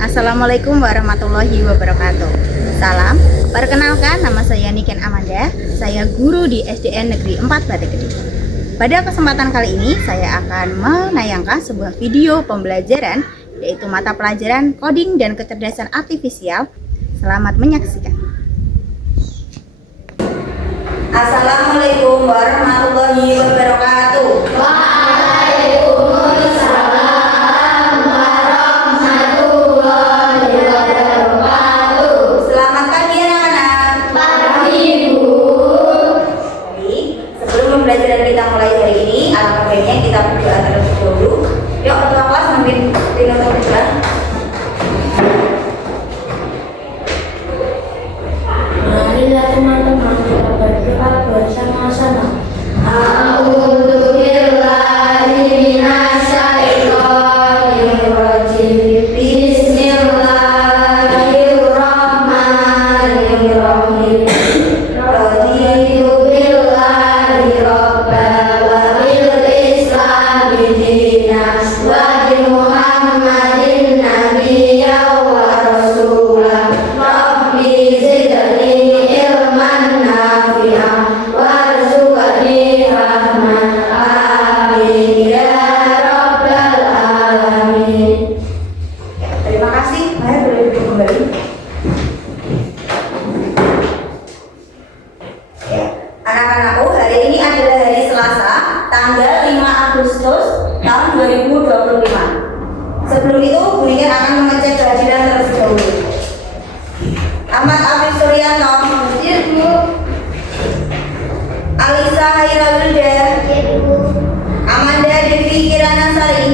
Assalamualaikum warahmatullahi wabarakatuh. Salam, perkenalkan nama saya Niken Amanda. Saya guru di SDN Negeri 4 Bategede. Pada kesempatan kali ini saya akan menayangkan sebuah video pembelajaran, yaitu mata pelajaran coding dan kecerdasan artifisial. Selamat menyaksikan. Assalamualaikum warahmatullahi wabarakatuh. Pembelajaran kita mulai hari ini, alangkah baiknya kita berdoa terlebih dahulu. Yuk, ketua kelas mungkin untuk berdoa. Marilah teman-teman kita berdoa bersama-sama. Tanggal 5 Agustus tahun 2025. Sebelum itu, Bu Niken akan mengecek kehadiran terlebih dahulu. Ahmad Afif Suryanto, Alisa Haira Wilda, Amanda Devi Kiranasari,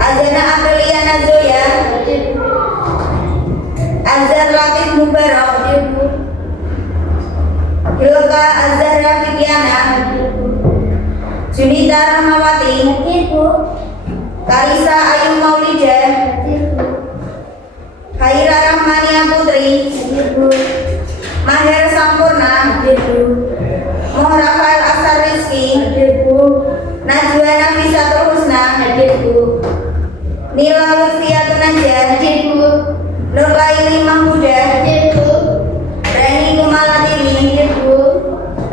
Azana Aprilia Nazoya, Azhar Latif Mubarak, Hilka Azhara Fidiana, Junita Rahmawati, Karisa Ayu Maulida, Haira Rahmania Putri, Maher Sampurna, Mohrafael Asar Rizki, Najwa Nafisatul Husna, Nila Lutfiatun Najjar, Nurlaili Mahmuda, Reni Kumalatini,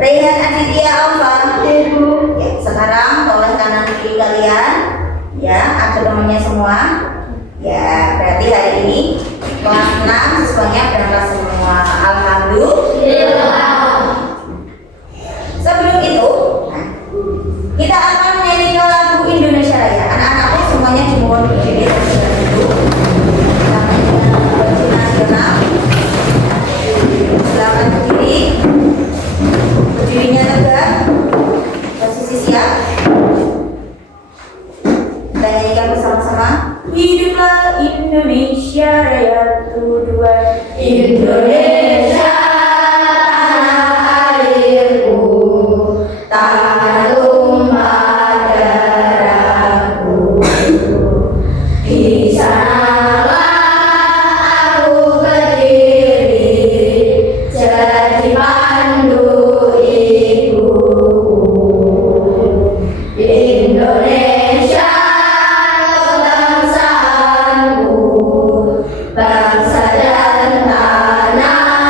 Rehan Aditya Alfa. Sekarang toleh kanan kiri kalian, ya, ada temannya semua. Ya, berarti hari ini kelas 6 siswanya berangkat semua. Alhamdulillah. Sebelum itu, kita akan menyanyikan lagu Indonesia Raya. Anak-anakku semuanya dimohon berdiri terlebih dahulu. Nasional. Silakan berdiri. Berdirinya tegak. Posisi siap. Kita nyanyikan bersama-sama. Hiduplah Indonesia Raya, 1, 2. Indonesia tanah airku, tanah tumpah darahku. Di sanalah aku berdiri, jadi pandu ibuku. Indonesia kebangsaanku, bangsa dan tanah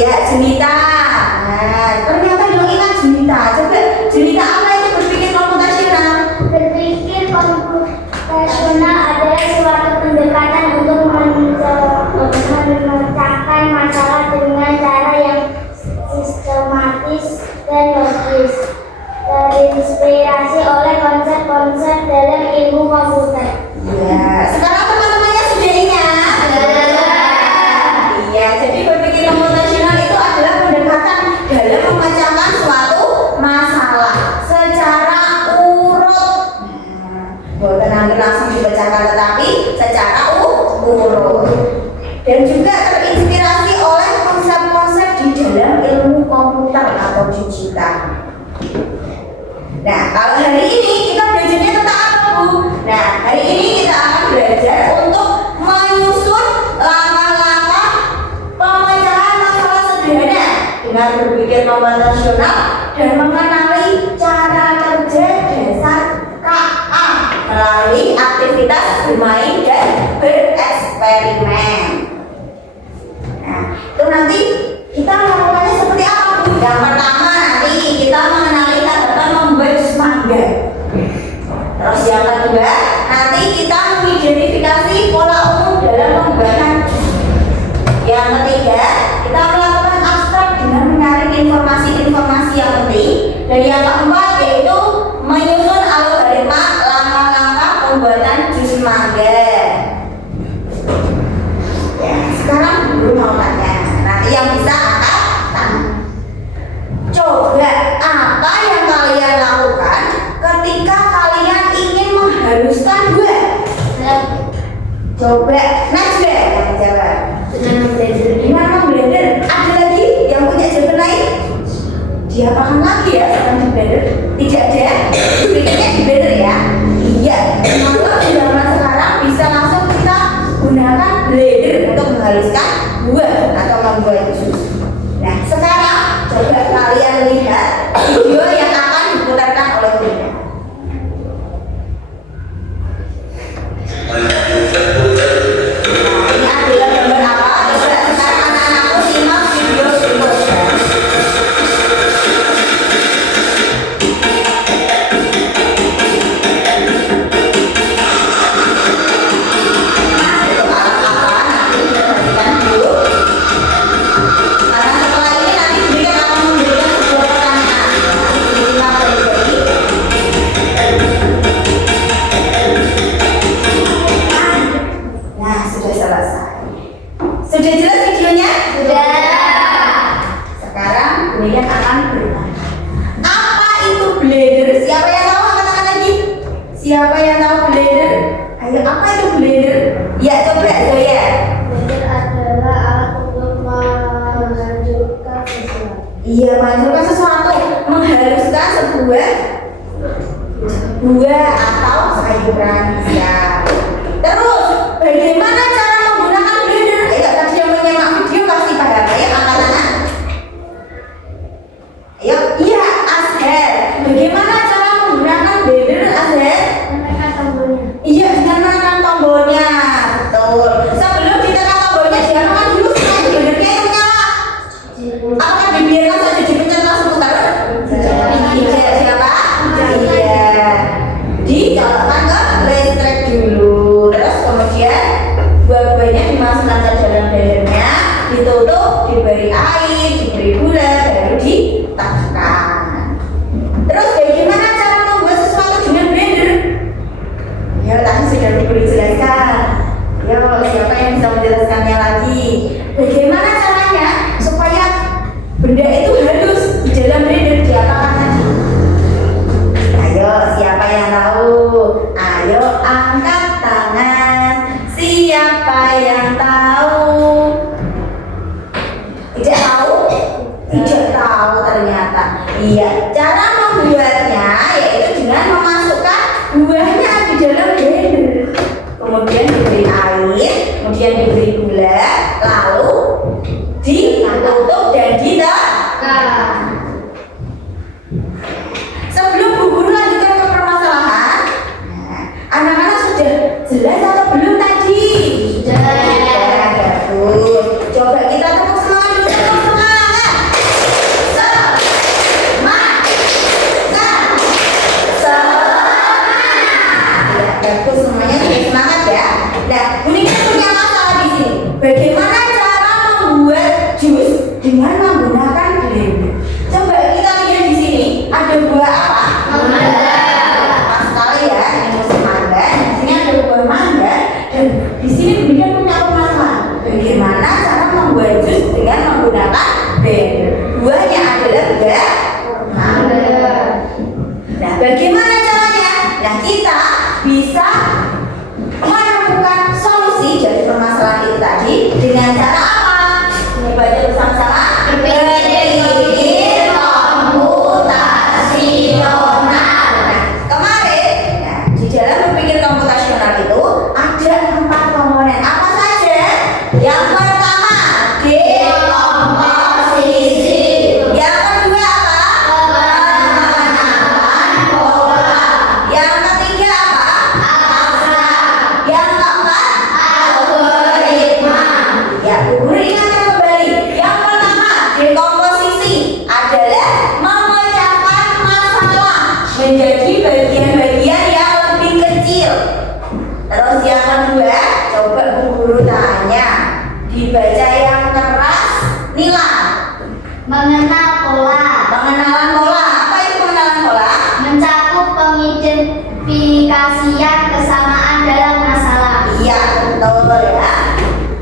Iya, jelita. Nah, ternyata dong ingat jelita. Coba jelita apa itu berpikir komputasional? Berpikir komputasional adalah suatu pendekatan untuk memecahkan masalah dengan cara yang sistematis dan logis, terinspirasi oleh konsep-konsep dalam ilmu komputer. Iya, sekarang teman-temannya sudah ingat? Iya, jadi berpikir komputasional itu adalah pendekatan dalam memecahkan suatu masalah secara urut. Bukan hampir langsung dipecahkan, tetapi secara urut. Dan juga terinspirasi oleh konsep-konsep di dalam ilmu komputer atau digital. Nah, kalau hari ini kita belajarnya tentang apa, Bu? Nah, hari ini kita akan belajar untuk menyusun langkah-langkah pemecahan masalah sederhana dengan berpikir komputasional dan mengenali cara kerja dasar KA melalui aktivitas bermain dan bereksperimen. Nah, itu nanti kita melakukannya seperti apa, Bu? Yang pertama nanti kita mengenali tahapan membuat semangga. Terus yang kedua, nanti kita mengidentifikasi pola umum dalam pembuatan. Yang ketiga, kita melakukan abstrak dengan mencari informasi-informasi yang penting. Dan yang keempat yaitu menyusun algoritma langkah-langkah pembuatan jus mangga. Ya, sekarang dulu mau tanya. Nanti yang bisa angkat tangan. Coba apa yang kalian lakukan ketika kalian ingin menghaluskan buah? Coba Najwa yang menjawab. Dengan memblender. Ada lagi yang punya jawaban lain? Diapakan lagi ya sekarang di blender? Tidak ada. Berikutnya di blender ya. Iya. Maka di zaman sekarang bisa langsung kita gunakan blender untuk menghaluskan buah atau membuat jus. Nah, sekarang coba kalian lihat video yang akan diputarkan oleh Bunda. Ini adalah gambar apa? Coba sekarang anak-anakku simak video berikutnya. Sudah jelas videonya? Sudah. Sekarang kalian akan bertanya. Apa itu blender? Siapa yang tahu? Angkat tangan lagi. Siapa yang tahu blender? Ayo, apa itu blender? Ya, coba Zoya. Blender adalah alat untuk menghancurkan sesuatu. Iya, menghancurkan sesuatu, menghaluskan sebuah buah atau sayuran bisa. Terus, bagaimana cara menggunakan blender? Ayo, tadi yang menyimak video pasti paham. Ayo, angkat tangan. Ayo, iya, Azhar. Bagaimana cara menggunakan blender, Azhar? Menekan tombolnya. Iya, dengan menekan tombolnya. Betul. Sebelum ditekan tombolnya, diapakan dulu supaya blendernya itu menyala? Apakah dibiarkan saja dipencet langsung putar? Tidak, siapa? Iya. Dicolokkan ke listrik dulu. Terus kemudian buah-buahnya dimasukkan ke dalam blendernya, ditutup, diberi air, diberi gula, baru ditekan. Terus bagaimana cara membuat sesuatu dengan blender? Ya, tadi sudah dijelaskan. Ya, siapa yang bisa menjelaskannya lagi? Bagaimana caranya supaya benda itu halus di dalam blender? Diapakan tadi? Ayo, siapa yang tahu? Ayo angkat tangan. Siapa yang tahu? Tidak tahu? Tidak tahu ternyata. Iya, cara membuatnya yaitu dengan memasukkan buahnya di dalam blender. Kemudian diberi air, kemudian diberi gula, lalu ditutup dan ditekan. Sebelum Bu Guru lanjutkan ke permasalahan, anak-anak sudah jelas atau belum tadi? Sudah. Bagus. Coba kita tepuk semangat dulu, teman-teman. blender. Buahnya adalah mangga. Nah, bagaimana caranya? Nah, kita bisa menemukan solusi dari permasalahan itu tadi dengan cara apa? Ini baca bersama-sama. Berpikir komputasional. Nah, kemarin di dalam berpikir komputasional itu ada 4 komponen. Apa saja? Yang pertama, dekomposisi. Yang kedua apa? Pengenalan pola. Yang ketiga apa? Abstrak. Yang keempat, algoritma. Ya, guru ingatkan kembali. Yang pertama, dekomposisi adalah memecahkan masalah menjadi bagian-bagian yang lebih kecil. Terus yang kedua, coba Bu Guru tanya, dibaca yang keras, nila. Mengenal pola. Pengenalan pola. Apa itu pengenalan pola? Mencakup pengidentifikasian kesamaan dalam masalah. Iya, betul ya.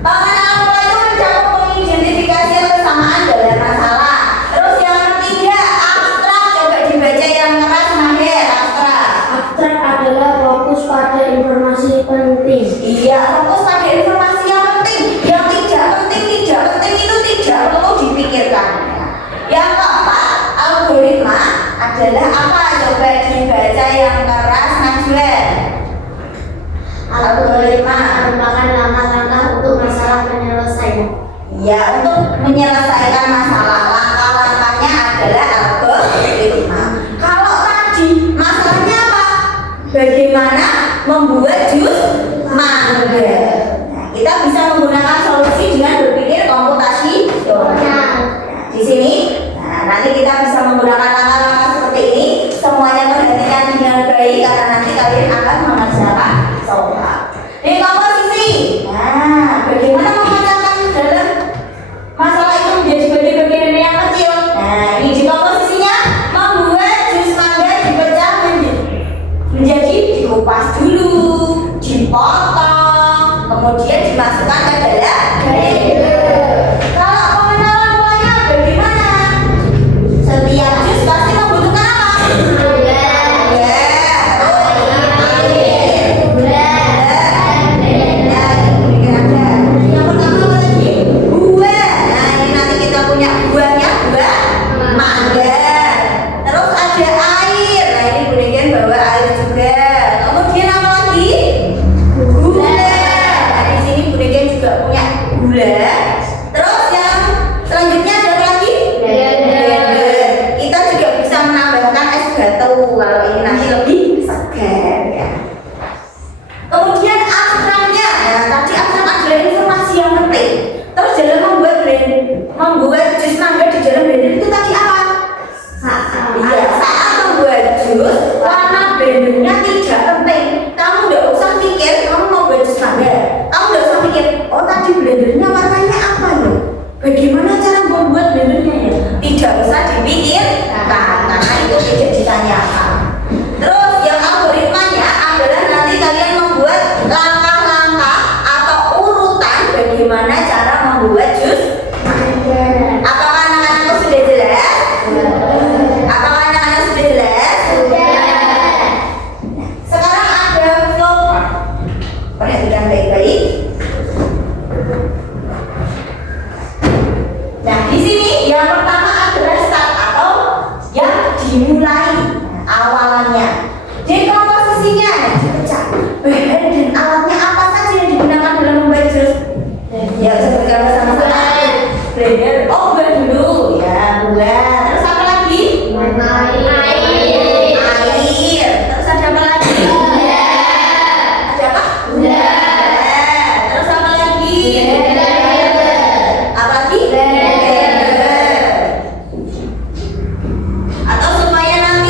Pengenalan pola itu mencakup pengidentifikasian kesamaan dalam masalah. Terus yang ketiga, abstrak. Coba dibaca yang keras, Mahir. Abstrak. Abstrak adalah fokus pada informasi penting. Iya, fokus pada informasi yang penting. Yang tidak penting itu tidak perlu dipikirkan. Yang keempat, algoritma adalah apa? Coba dibaca yang keras, Najwa. Algoritma merupakan langkah-langkah untuk masalah penyelesaian. ya untuk menyelesaikan masalah. Langkah-langkahnya adalah algoritma. Kalau tadi masalahnya apa? Bagaimana membuat jus mangga. Nah, kita bisa menggunakan solusi dengan berpikir komputasional. Di sini, nanti kita bisa menggunakan langkah-langkah seperti ini. Semuanya perhatikan dengan baik karena nanti kalian akan mengerjakan soal. Dekomposisi. Nah, bagaimana memecahkan dalam masalah itu menjadi bagian-bagian yang kecil. Nah, ini dekomposisinya membuat jus mangga dipecah menjadi dikupas dulu, dipotong, kemudian dimasukkan ke dalam blender. Kalau pengenalan polanya bagaimana? Setiap jus pasti membutuhkan apa? Yang pertama apa tadi? Buah. Nah, ini nanti kita punya buahnya, buah mangga. Terus ada air. Nah, ini Buniken bawa air juga. Kemudian apa lagi? Gula. Nah, di sini Buniken juga punya gula. Terus yang selanjutnya ada apa lagi? Blender. Kita juga bisa menambahkan es batu kalau ini nanti lebih segar ya. Kemudian abstraknya. Nah, tadi abstrak adalah informasi yang penting. Terus dalam membuat jus mangga di dalam blender itu tadi apa? Iya, saat membuat jus, warna blendernya tidak penting. Kamu tidak usah pikir kamu mau buat jus mangga. Kamu tidak usah pikir, oh tadi blendernya warnanya apa ya? Bagaimana cara membuat blendernya ya? Tidak usah dipikirkan karena itu tidak ditanyakan. Terus yang algoritmanya adalah nanti kalian membuat langkah-langkah atau urutan bagaimana cara membuat jus mangga. Apakah anak-anakku sudah jelas? Atau anak-anak sudah jelas? Sekarang ada flow. Perhatikan baik-baik. Nah, di sini yang pertama adalah start atau yang dimulai. Awalannya. Dekomposisinya dipecah. Bahan dan alatnya apa saja yang digunakan dalam membuat jus? Ya, sebutkan bersama-sama. Blender. Oh, buat dulu. Ya, buat. Terus apa lagi? Air. Terus ada apa lagi? Ada apa? Terus apa lagi? Apa lagi? Atau supaya nanti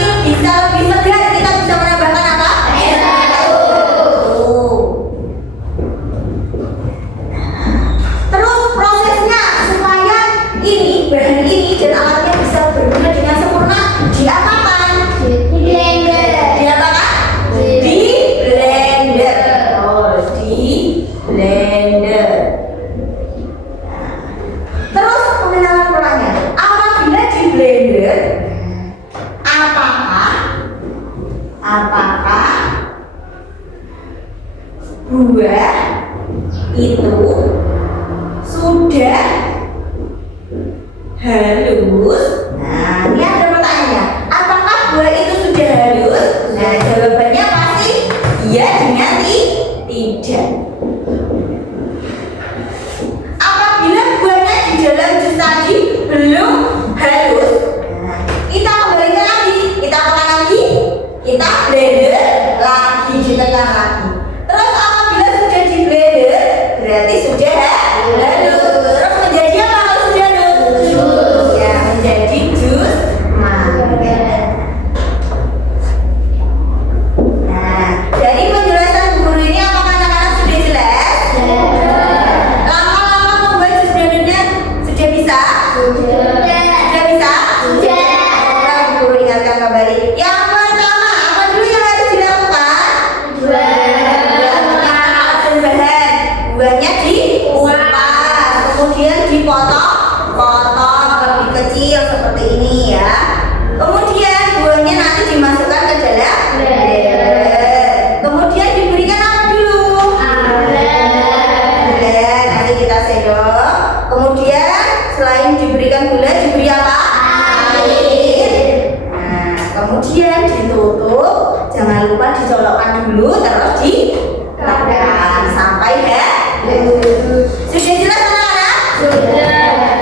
halus? Nah, ini ada pertanyaannya. Apakah buah itu sudah halus? Nah, jawabannya pasti iya dengan tidak. Apabila buahnya di dalam jus tadi belum halus, nah, kita kembalikan lagi, kita ulang lagi, kita blender lagi, ditekan lagi. Terus apabila sudah di blender, berarti sudah halus. Terus menjadi apa kalau sudah halus? Ya, menjadi jus mangga. Nah, dari penjelasan guru ini apakah anak-anak sudah jelas? Lama-lama membuat jus blendernya sudah bisa? Sudah bisa? Nah, guru ingatkan kembali. Yang pertama, apa dulu yang harus dilakukan? Bahan buahnya dikupas, kemudian dipotong lebih kecil seperti ini ya. Kemudian buahnya nanti dimasukkan ke dalam blender. Kemudian diberikan apa dulu? Gula. Nanti kita sendok. Kemudian selain diberikan gula, diberi apa? Air. Nah, kemudian ditutup. Jangan lupa dicolokkan dulu, terus ditekan sampai halus. Sudah jelas anak-anak?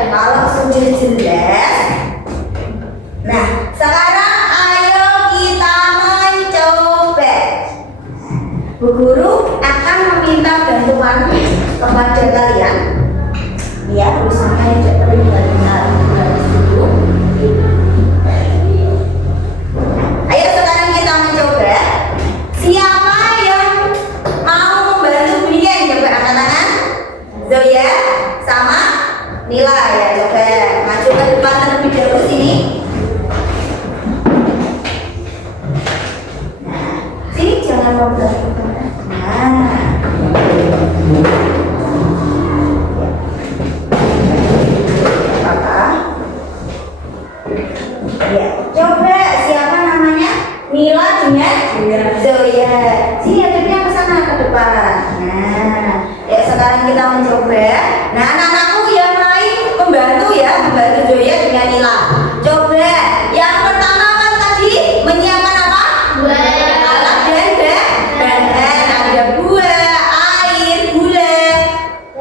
Kalau sudah jelas, nah sekarang ayo kita mencoba. Bu Guru akan meminta bantuan kepada kalian. Ya, tulisannya tidak terlihat benar dulu. Ayo sekarang kita mencoba. Siapa yang mau membantu bunyikan? Coba angkat tangan. Zoya sama Nila ya, coba maju ke depan terlebih dahulu sini. Nah, sini jangan lompat. Nah, apa? Ya, coba siapa namanya? Nila dengan Zoya. Sini hadapnya ke sana ke depan. Nah, ya sekarang kita mencoba. Nah, anak-anakku yang lain membantu ya, membantu Zoya dengan Nila. Coba yang pertama kan tadi menyiapkan apa? Alat dan bahan. Ada buah, air, gula,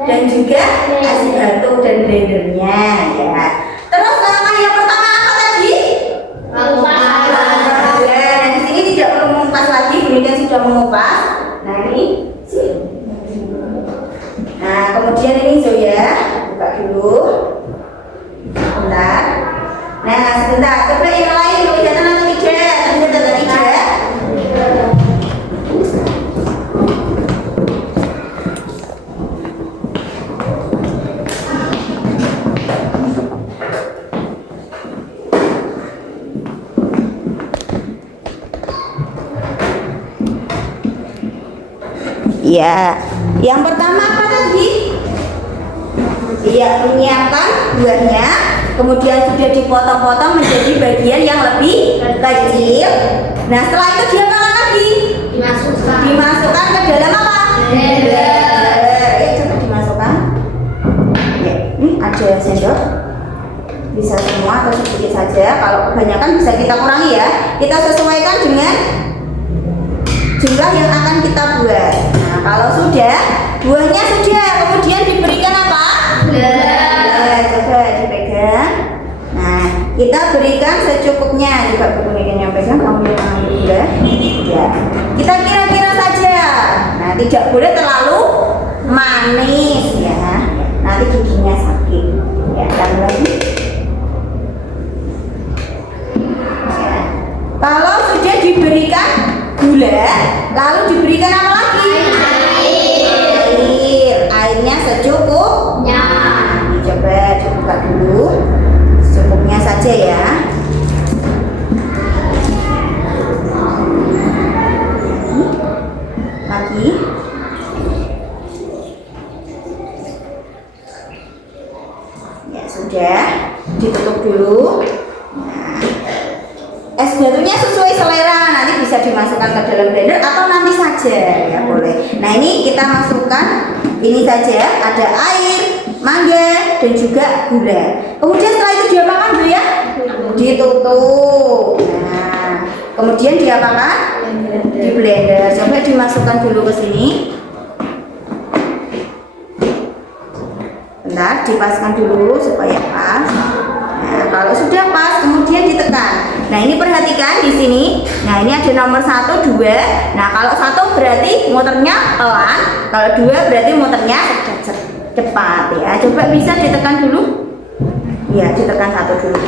dan juga es batu dan blendernya ya. Terus langkah yang pertama apa tadi? Nah, di sini tidak perlu mengupas lagi, kemudian sudah mengupas. Nah, ini sini. Nah, kemudian ini Zoya buka dulu. Sebentar. Nah, sebentar. Coba yang lain kelihatan atau tidak? Ternyata tidak. Ya, yang pertama apa tadi? Iya, menyiapkan buahnya, kemudian sudah dipotong-potong menjadi bagian yang lebih kecil. Nah, setelah itu diapakan lagi? Dimasukkan ke dalam apa? Blender. Coba dimasukkan. Ya, ini ada sendok. Bisa semua atau sedikit saja. Kalau kebanyakan bisa kita kurangi ya. Kita sesuaikan dengan jumlah yang akan kita buat. Nah, kalau sudah, buahnya sudah, kemudian diberikan apa? Coba dipegang. Nah, kita berikan secukupnya. Juga kemudian yang pegang, kamu yang ambil gula. Ya, kita kira-kira saja. Nah, tidak boleh terlalu manis ya. Nanti giginya sakit. Ya, tambah lagi. Ya. Kalau sudah diberikan gula, lalu diberikan apa lagi? Airnya secukupnya. Coba dibuka dulu, secukupnya saja ya. Lagi. Ya sudah, ditutup dulu. Nah, es batunya sesuai selera, nanti bisa dimasukkan ke dalam blender atau nanti saja ya boleh. Nah, ini kita masukkan ini saja, ada air, mangga dan juga gula. Kemudian setelah itu diapakan Bu ya? Ditutup. Nah, kemudian diapakan? Di blender. Coba dimasukkan dulu ke sini. Bentar, dipaskan dulu supaya pas. Nah, kalau sudah pas, kemudian ditekan. Nah, ini perhatikan di sini. Nah, ini ada nomor 1, 2. Nah, kalau 1 berarti muternya pelan, kalau 2 berarti muternya cepat ya. Coba bisa ditekan dulu. Ya, ditekan 1 dulu.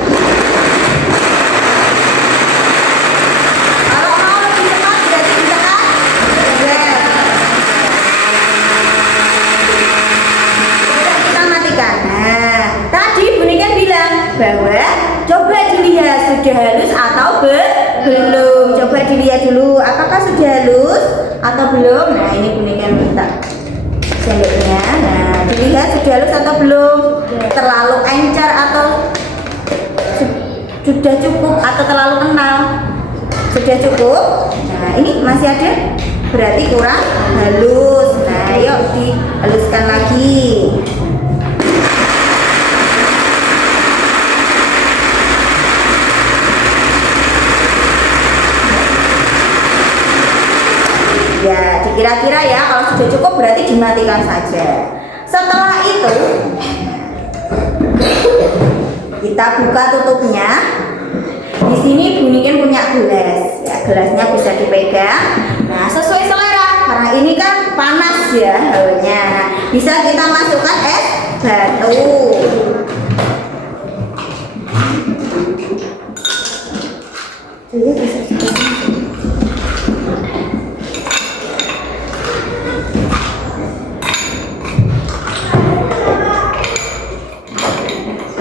Kalau mau lebih cepat berarti ditekan 2. Coba kita matikan. Nah, tadi Bu Niken bilang bahwa coba dilihat sudah halus atau belum. Coba dilihat dulu apakah sudah halus atau belum. Nah, ini Bu Niken minta sendoknya. Nah, dilihat sudah halus atau belum, terlalu encer atau sudah cukup atau terlalu kental. Sudah cukup. Nah, ini masih ada, berarti kurang halus. Nah, yuk dihaluskan lagi. Ya, dikira-kira ya, kalau sudah cukup berarti dimatikan saja. Setelah itu kita buka tutupnya. Di sini Bu Niken punya gelas. Ya, gelasnya bisa dipegang. Nah, sesuai selera karena ini kan panas ya hawanya. Nah, bisa kita masukkan es batu. Jadi bisa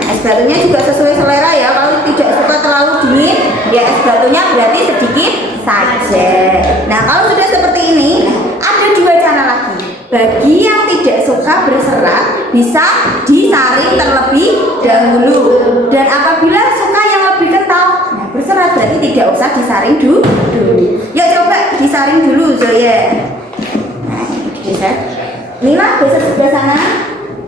es batunya juga sesuai selera ya. Kalau tidak suka terlalu dingin, ya es batunya berarti sedikit saja. Nah, kalau sudah seperti ini, ada 2 cara lagi. Bagi yang tidak suka berserat, bisa disaring terlebih dahulu. Dan apabila suka yang lebih kental, nah berserat berarti tidak usah disaring dulu. Yuk coba disaring dulu Zoya. Nah, geser. Nila geser sebelah sana.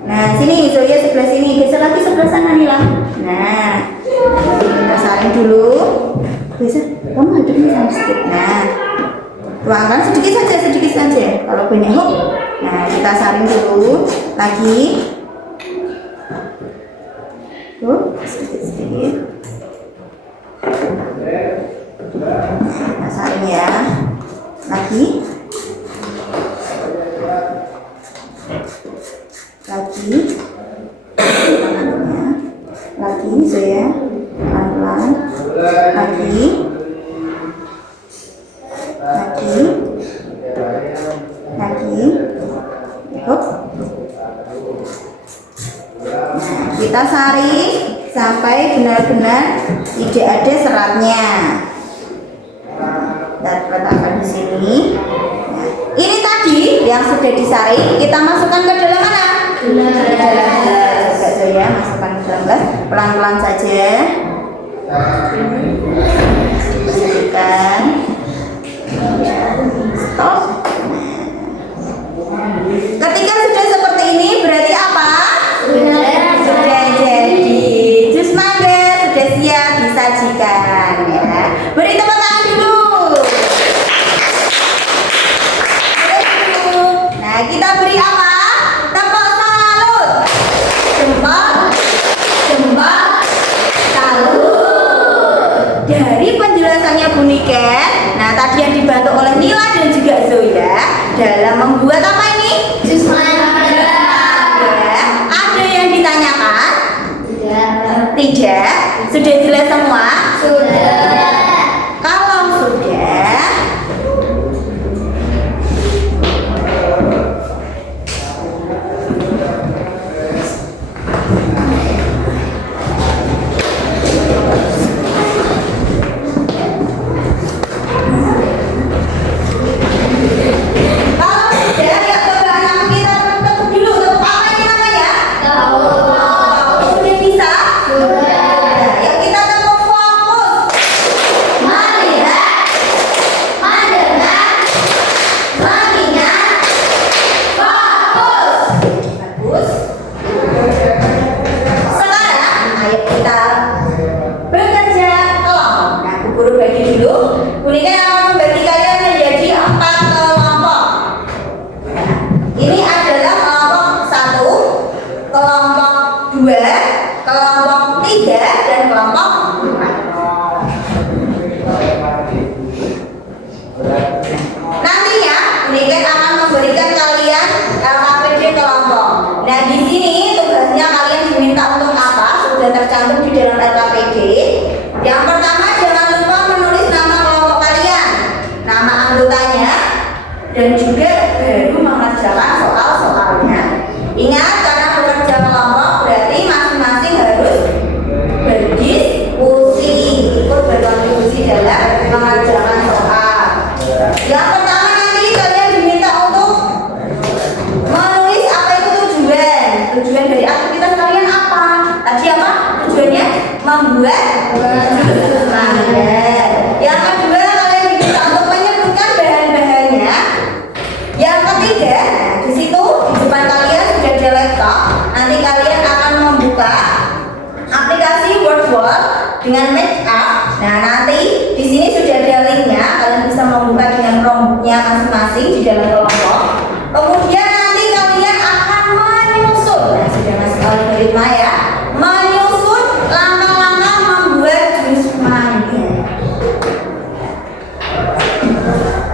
Nah, sini Zoya sebelah sini, geser lagi sebelah sana Nila. Nah, kita saring dulu. Geser, kamu hadapnya sama sedikit. Nah, tuangkan sedikit saja. Kalau banyak hop, nah kita saring dulu lagi. Tuh, sedikit. Nah, saring ya. Lagi. Lagi saya pelan-pelan lagi hop. Nah, kita saring sampai benar-benar tidak ada seratnya. Dan letakkan di sini. Nah, ini tadi yang sudah disaring kita masukkan ke dalam mana? Gelas ya, masukkan ke dalam gelas pelan-pelan saja. Masukkan. Stop. Ketika sudah seperti ini berarti apa? Sudah jadi jus mangga, sudah siap disajikan ya. Beri tepuk tangan dulu. Nah, kita beri apa? Tepuk salut. Jempol salut. Dari penjelasannya Bu Niken, nah tadi yang dibantu oleh Nila dan juga Zoya dalam membuat apa ini? Jus mangga. Ya, ada yang ditanyakan? Tidak. Sudah jelas semua? Sudah. Kalau sudah, sudah bisa? Sudah. Yuk kita tepuk fokus. 3 dan kelompok 4. Nantinya Uniken akan memberikan kalian LKPD kelompok. Nah, di sini tugasnya kalian diminta untuk apa? Sudah tercantum di dalam LKPD. Yang pertama, jangan lupa menulis nama kelompok kalian, nama anggotanya, dan juga baru mengerjakan soal-soalnya. Ingat, karena bekerja kelompok berarti masing-masing harus berdiskusi, ikut berkontribusi dalam mengerjakan soal. Yang pertama, nanti kalian diminta untuk menulis apa itu tujuan. Tujuan dari aktivitas kalian apa? Tadi apa? Tujuannya membuat jus mangga. Yang kedua, kalian diminta untuk menyebutkan bahan-bahannya. Yang ketiga, di situ di depan kalian sudah ada laptop. Nanti kalian akan membuka aplikasi WordWall dengan Matchup. Nah, nanti di sini sudah ada linknya. Kalian bisa membuka dengan Chromebooknya masing-masing di dalam kelompok. Kemudian nanti kalian akan menyusun. Nah, sudah masuk algoritma ya. Menyusun langkah-langkah membuat jus mangga.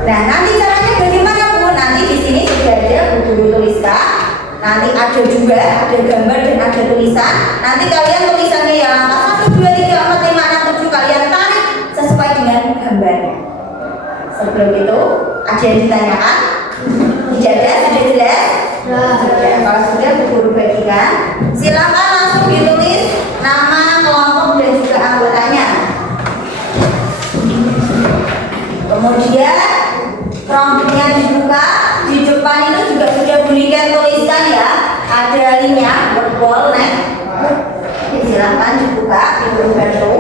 Nah, nanti caranya bagaimana, Bu? Nanti di sini sudah ada buku tuliskan. Nanti ada juga ada gambar dan ada tulisan. Nanti kalian tulisannya ya langkah 1, 2, 3, 4, 5, 6, 7 kalian tarik sesuai dengan gambarnya. Sebelum itu ada yang ditanyakan? Tidak ada? Sudah jelas? Sudah. Kalau sudah guru bagikan, silakan langsung ditulis nama kelompok dan juga anggotanya. Kemudian Chromebooknya dibuka. Di depan itu juga sudah Uniken tuliskan ya. Ada linknya WordWall, nah. Silakan dibuka, Ibu bantu.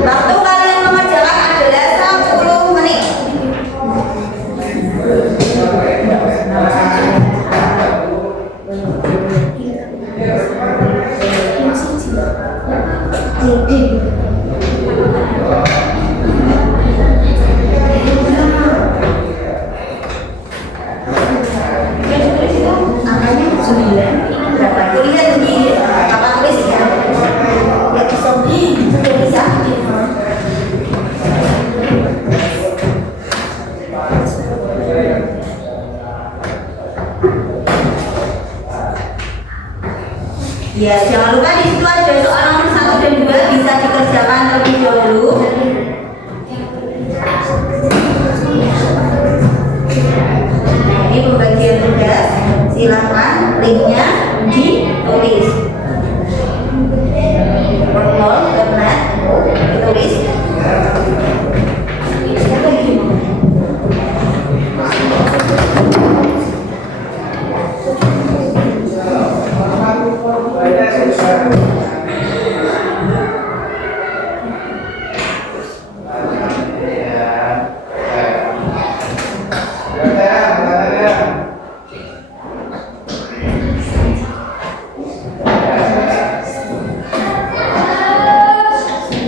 Waktu kalian mengerjakan adalah 10 menit. Angkanya 9. Berapa? Tulisan di apa tulis ya? Ya, sudah bisa. Ya, jangan lupa di situ ada soal nomor 1 dan 2 bisa dikerjakan terlebih dahulu. Nah, ini pembagian tugas. Silakan linknya ditulis. WordWall.net ditulis.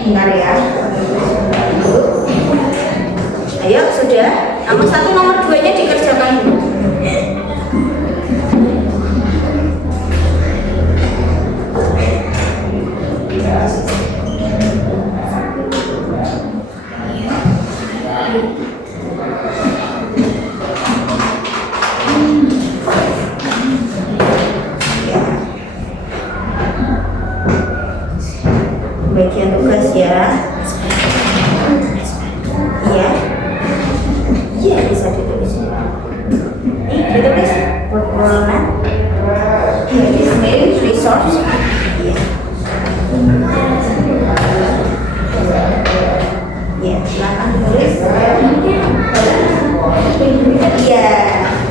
Bentar ya. Ayo, sudah. Nomor 1, nomor 2-nya dikerjakan dulu. Bagian tugas ya. Iya. Iya, bisa ditulis. Ini ditulis WordWall-nya. Iya, di sini resource. Iya. Iya, silakan ditulis. Iya.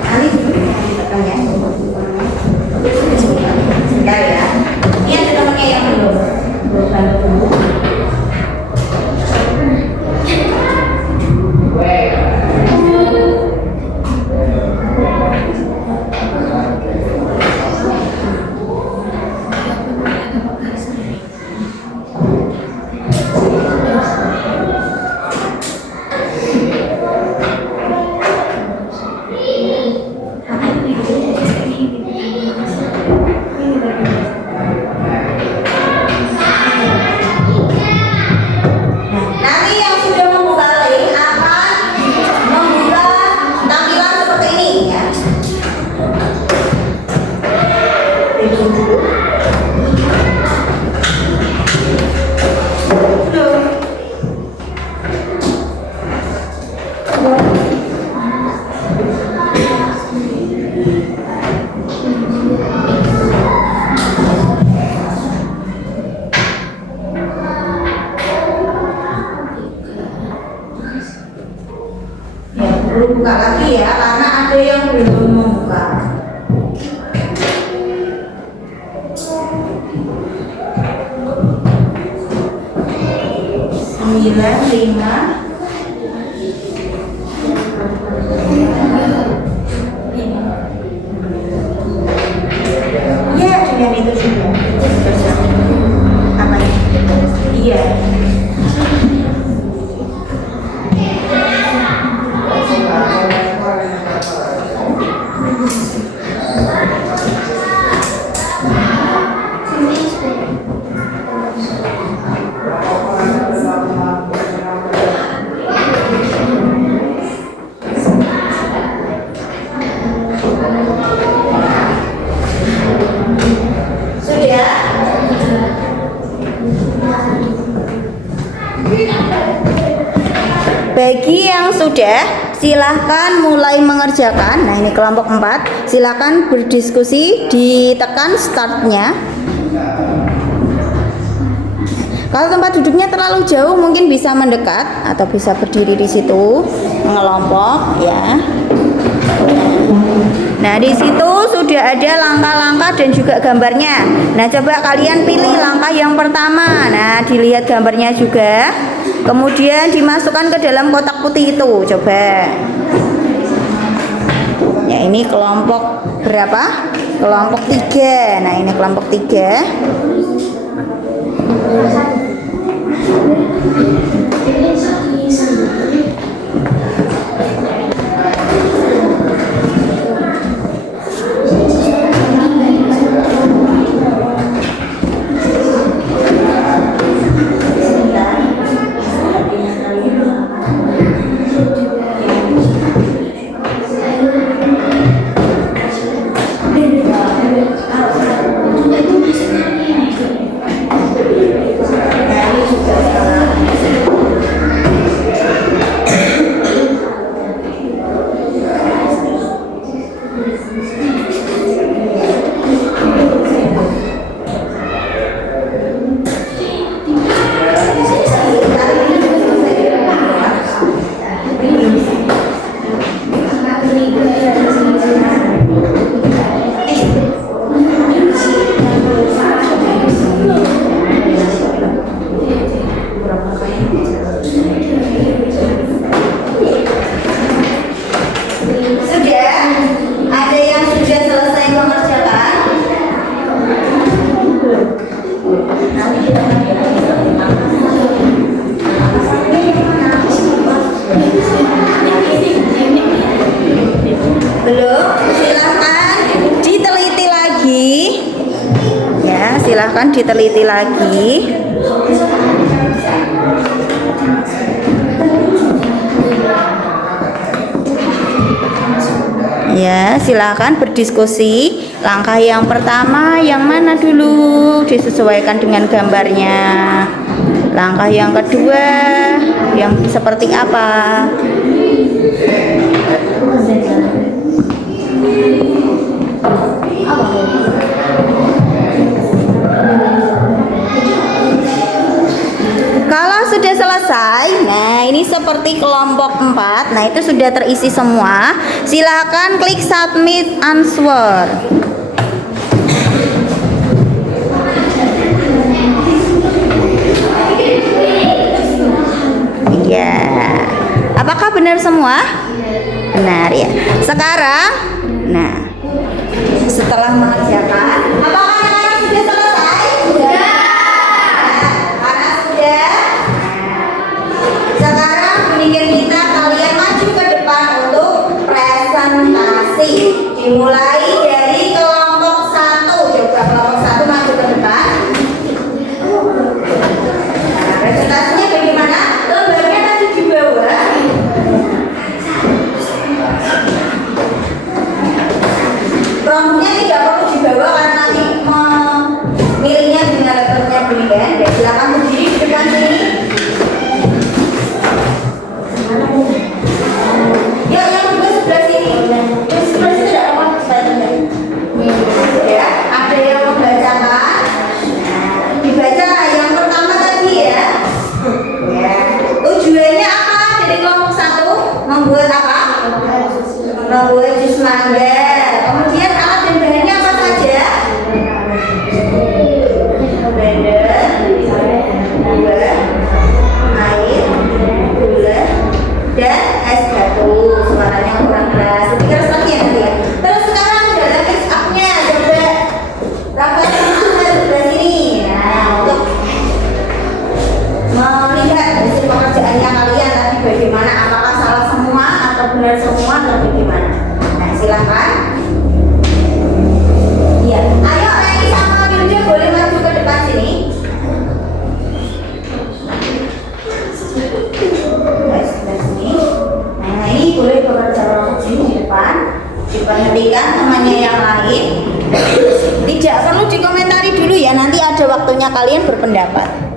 Nanti ditekan ya. Sebentar ya. Ini ada temannya yang belum. Ya, perlu buka lagi ya, karena ada yang belum membuka. Sembilan lima. Iya, dengan itu juga. Apa ini? Iya. Bagi yang sudah, silahkan mulai mengerjakan. Nah, ini kelompok 4. Silahkan berdiskusi, ditekan startnya. Kalau tempat duduknya terlalu jauh, mungkin bisa mendekat atau bisa berdiri di situ, mengelompok ya. Nah, di situ sudah ada langkah-langkah dan juga gambarnya. Nah, coba kalian pilih langkah yang pertama. Nah, dilihat gambarnya juga. Kemudian dimasukkan ke dalam kotak putih itu. Coba. Ya, ini kelompok berapa? Kelompok 3. Nah, ini kelompok 3. Silahkan diteliti lagi. Ya, silahkan berdiskusi. Langkah yang pertama yang mana dulu, disesuaikan dengan gambarnya. Langkah yang kedua yang seperti apa? Kalau sudah selesai, nah ini seperti kelompok 4. Nah, itu sudah terisi semua. Silakan klik submit answer. Ya. Apakah benar semua? Benar ya. Sekarang, nah, setelah mengerjakan, apakah anak-anak sudah selesai? Sudah. Karena sudah. Sekarang mendingan kita kalian maju ke depan untuk presentasi. Dimulai dari kelompok 1. Coba kelompok 1 maju ke depan. Nah, presentasinya bagaimana? Lembarnya tadi di bawah. Kelompoknya tidak perlu dibawa karena nanti memilihnya dengan laptopnya berikan. Dan silakan berdiri di depan sini. Membuat apa? Membuat jus mangga. Kemudian alat dan bahannya apa saja? Blender, gula, air, gula, dan es batu. Suaranya kurang keras. Lebih keras lagi ya. Terus sekarang ada make up-nya. Coba Rafael sama Ahmad sebelah sini. Nah, untuk melihat hasil pekerjaannya kalian tadi bagaimana, apakah salah semua atau benar semua atau bagaimana. Nah, silakan. Iya, ayo Reni sama Winda boleh maju ke depan sini. Sebelah sini. Nah, ini boleh bekerja langsung di depan. Diperhatikan temannya yang lain. Tidak perlu dikomentari dulu ya, nanti ada waktunya kalian berpendapat.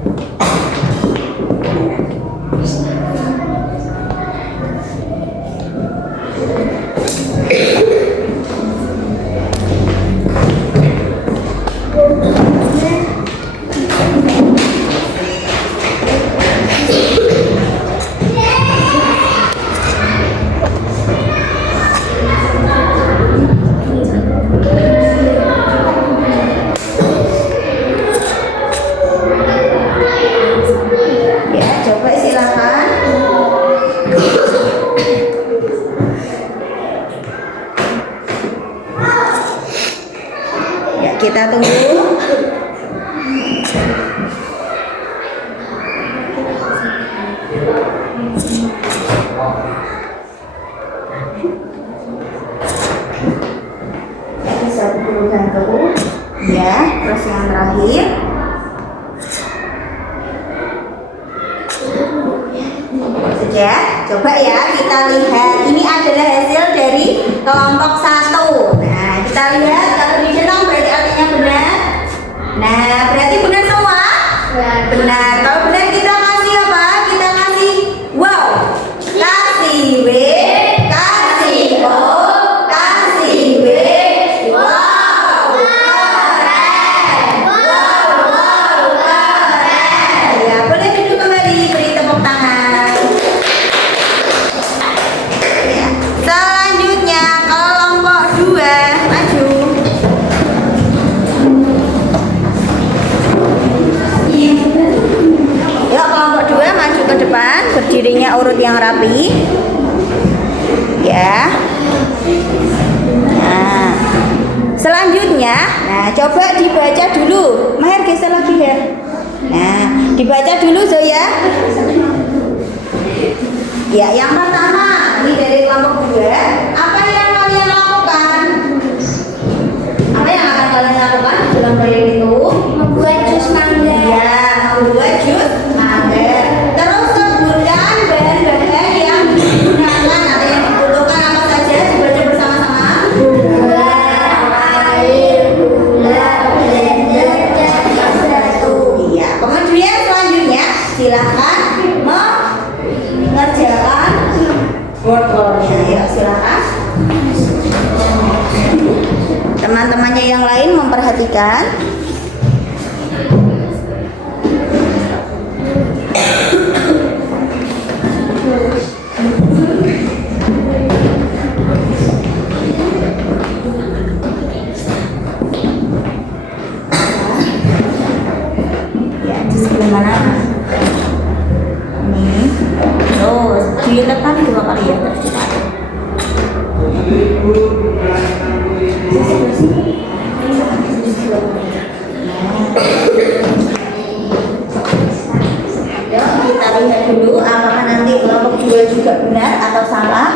Ya, coba silakan. Ya, kita tunggu. Bisa dulu gantung. Ya, terus yang terakhir. Ya, coba ya kita lihat. Ini adalah hasil dari kelompok 1. Nah, kita lihat kalau dicenong berarti artinya benar. Nah, berarti benar semua? Benar. Kalau benar kita kasih apa? Kita kasih wow, kasih W, kasih O, kasih W. Wow, keren. Wow, keren. Ya, boleh duduk kembali, beri tepuk tangan. Ya. Selanjutnya kelompok 2 maju. Yuk kelompok 2 maju ke depan, berdirinya urut yang rapi. Ya. Nah, selanjutnya, nah coba dibaca dulu. Mahir geser lagi ya. Nah, dibaca dulu Zoya. Ya, yang pertama ini dari kelompok 2. Apa yang kalian lakukan? Apa yang akan kalian lakukan dalam proyek itu? Membuat jus mangga. Ya, membuat jus mangga. Terus sebutkan bahan-bahan yang digunakan atau yang dibutuhkan apa saja. Dibaca bersama-sama. Gula, air, gula, blender, dan es batu. Iya. Kemudian selanjutnya silakan mengerjakan workboard-nya. Ya, silakan. Teman-temannya yang lain memperhatikan. Ya, di sebelah mana? Ini. Terus ditekan 2 kali ya, terus ditarik. Yuk kita lihat dulu apakah nanti kelompok 2 juga benar atau salah.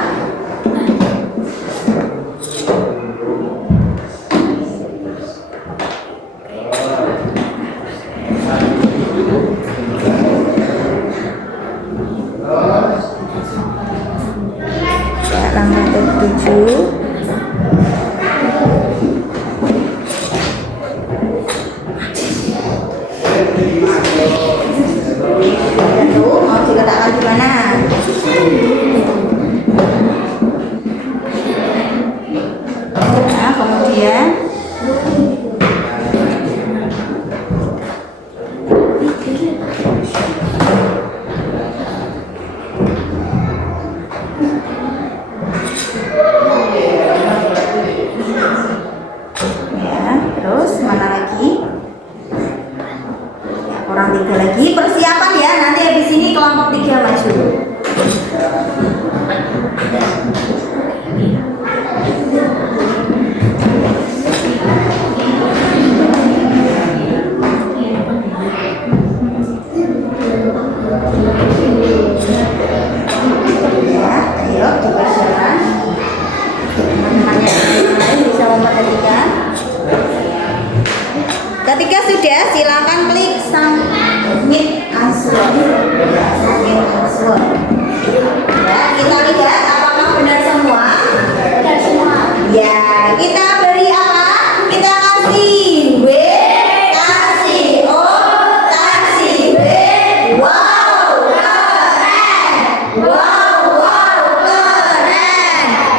Ya, nomor 7. Tuh, mau diletakkan di mana? Nah, kemudian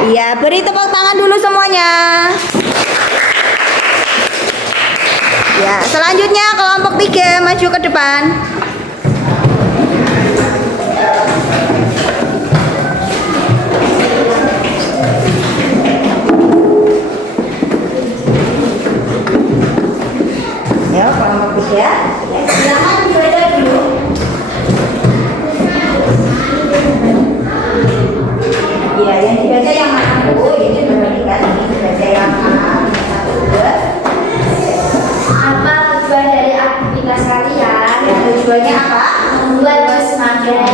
Iya, beri tepuk tangan dulu semuanya. Ya, selanjutnya kelompok 3 maju ke depan. Ya, kelompok 3. Ya, silakan dibaca dulu. Iya, yang dibaca yang mana Bu? Ini diperhatikan, ini dibaca yang mana? Satu, dua. Apa tujuan dari aktivitas kalian? Ya, tujuannya apa? Membuat jus mangga.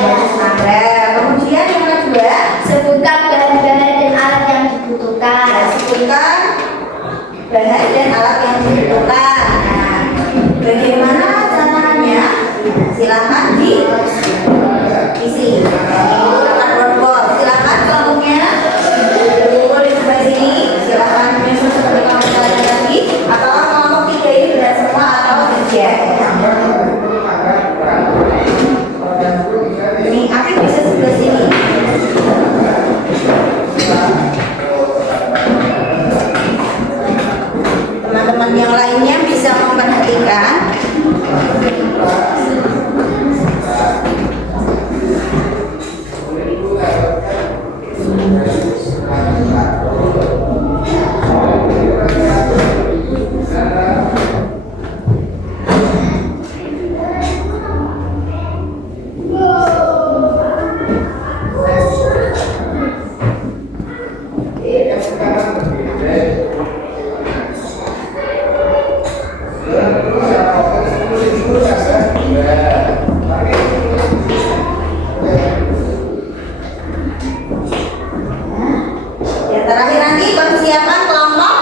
Kemudian yang kedua, Sebutkan bahan-bahan dan alat yang dibutuhkan. sebutkan bahan dan alat yang dibutuhkan. Nah, bagaimana caranya? Silakan diisi. Menggunakan wordboard. Silakan kelompoknya dikumpul di sebelah sini. Silakan menyusun seperti kelompok kalian tadi. Apakah kelompok 3 ini benar semua atau tidak? Ini Afif bisa sebelah sini. Teman-teman yang lainnya bisa memperhatikan. Ya, terakhir nanti persiapan kelompok.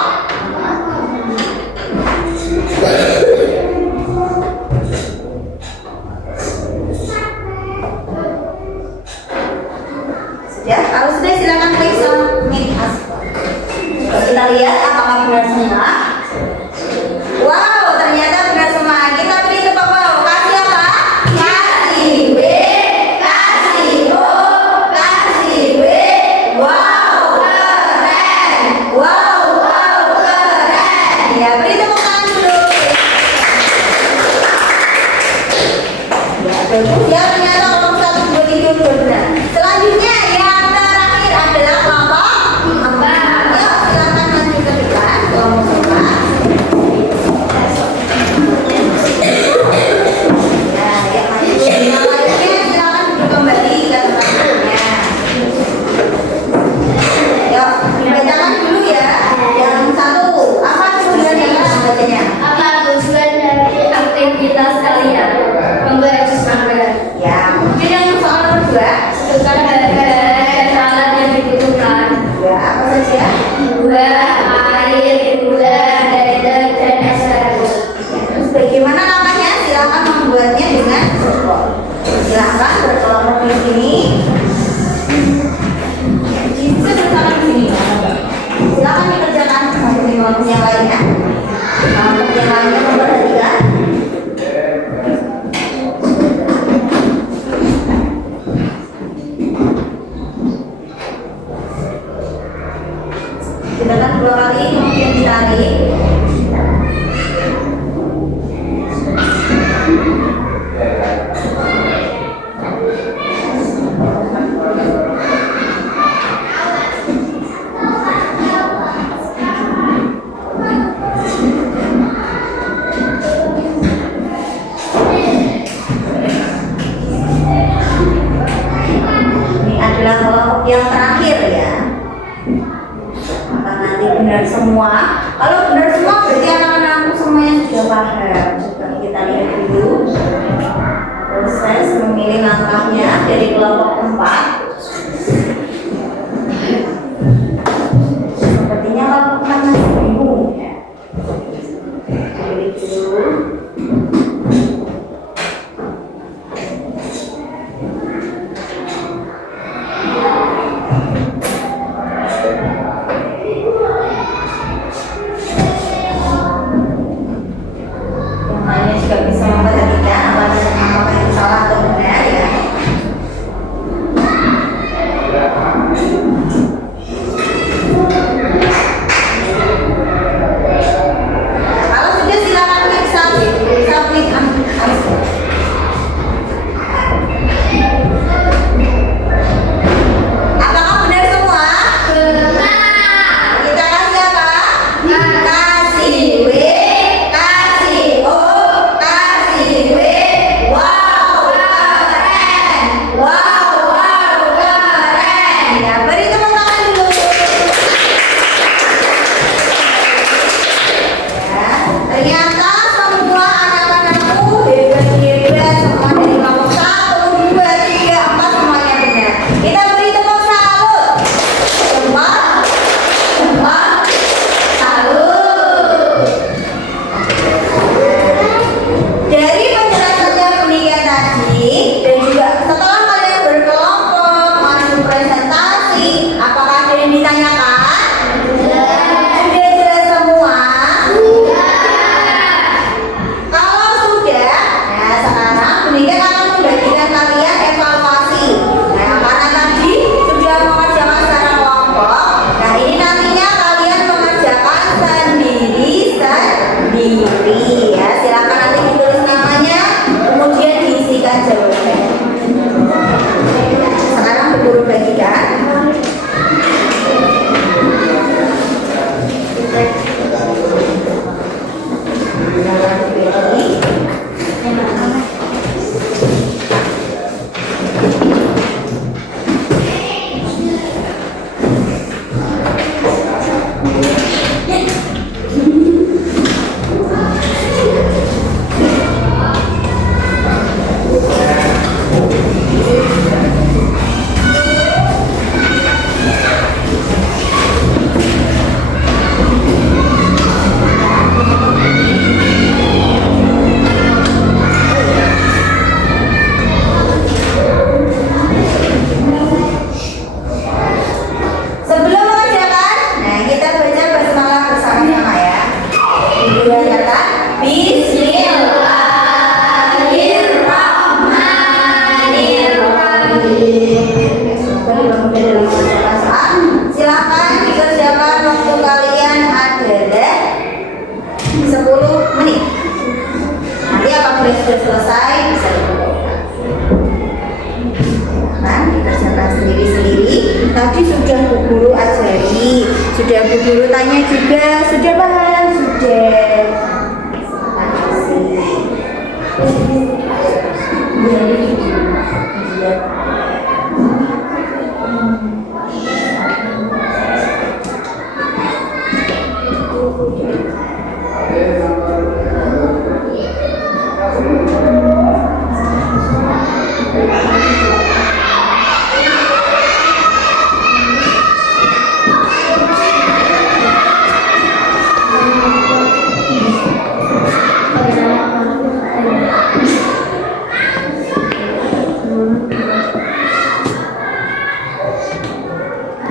Sudah, kalau sudah silakan klik submit as. Kita lihat apakah benar semua. Wow, ternyata benar semua. Kita beri tepuk tangan. Kasih apa? Kasih B, kasih O, kasih W. Wow, keren. Wow, keren. Ya, beri tepuk tangan dulu. Ya, bagus ya, ternyata kelompok 1, 2, 3 sudah benar. Selanjutnya yang terakhir adalah kelompok 4. Yuk, silakan maju ke depan. Kelompok 4. Nah, yang maju. Yang lainnya silakan duduk kembali ke tempatnya. Yuk, dibacakan dulu ya. Yang satu, apa tujuan yang bacanya? Apa tujuan dari aktivitas kalian? Membuat jus mangga. Ya, mungkin yang soal kedua. Sebutkan bahan-bahan dan alat yang dibutuhkan. Ya, apa saja? Buah, air, gula, garam, dan es batu. Terus bagaimana namanya? Silakan membuatnya dengan wordboard. Silakan berkelompok di sini. Bisa bersama di sini. Silakan dikerjakan seperti kelompok yang lainnya. Kelompok yang lainnya memperhatikan. Silakan 2 kali, kemudian ditarik. Ini adalah kelompok yang terakhir ya. Apakah nanti benar semua? Kalau benar semua berarti anak-anakku semuanya sudah paham. Coba kita lihat dulu proses memilih langkahnya dari kelompok 4. Sepertinya kelompok 4 masih bingung ya. Pilih dulu. Yang lainnya juga bisa memperhatikan apakah yang salah atau benar ya. bagikan. Sebelum mengerjakan, nah kita baca basmalah bersama-sama ya. Kita kata Bismillahirrahmanirrahim. Silakan dikerjakan, waktu kalian adalah 10 menit. Nanti apabila sudah selesai bisa dibuka. Nah, dikerjakan sendiri-sendiri. Tadi sudah Bu Guru ajari, sudah Bu Guru tanya juga, sudah paham? Sudah.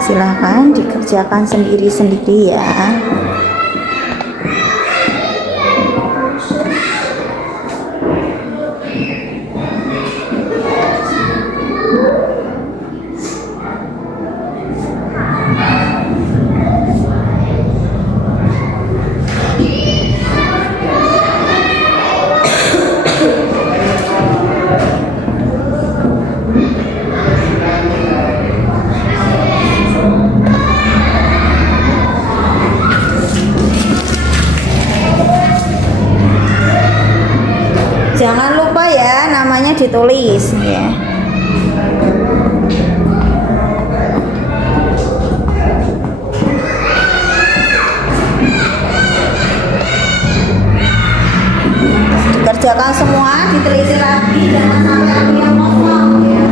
Silahkan dikerjakan sendiri-sendiri ya. Jangan lupa ya, namanya ditulis ya. Dikerjakan semua, diteliti lagi, jangan sampai ada yang kosong ya.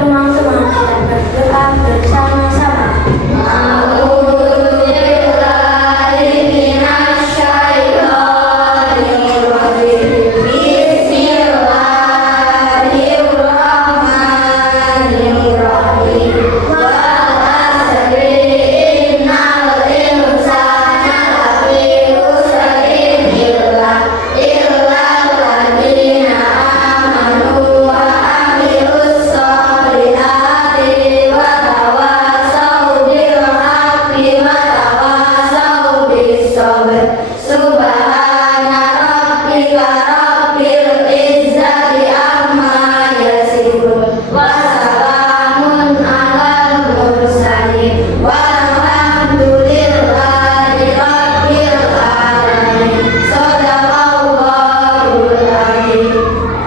teman-teman kita berdoa bersama-sama.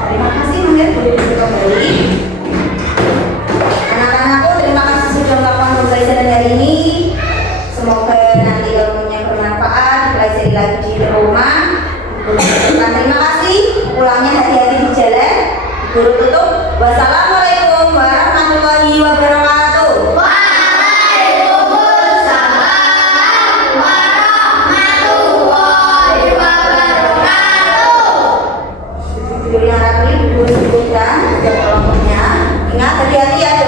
Terima kasih Mangga, boleh duduk kembali. Anak-anakku, terima kasih sudah melakukan pembelajaran hari ini. Semoga nanti ilmunya bermanfaat, pelajari lagi di rumah. Guru tutup. Terima kasih, pulangnya hati-hati di jalan. Guru tutup. Wassalamualaikum warahmatullahi wabarakatuh. Video yang rapi, guru sebutkan setiap kelompoknya. Ingat hati-hati ada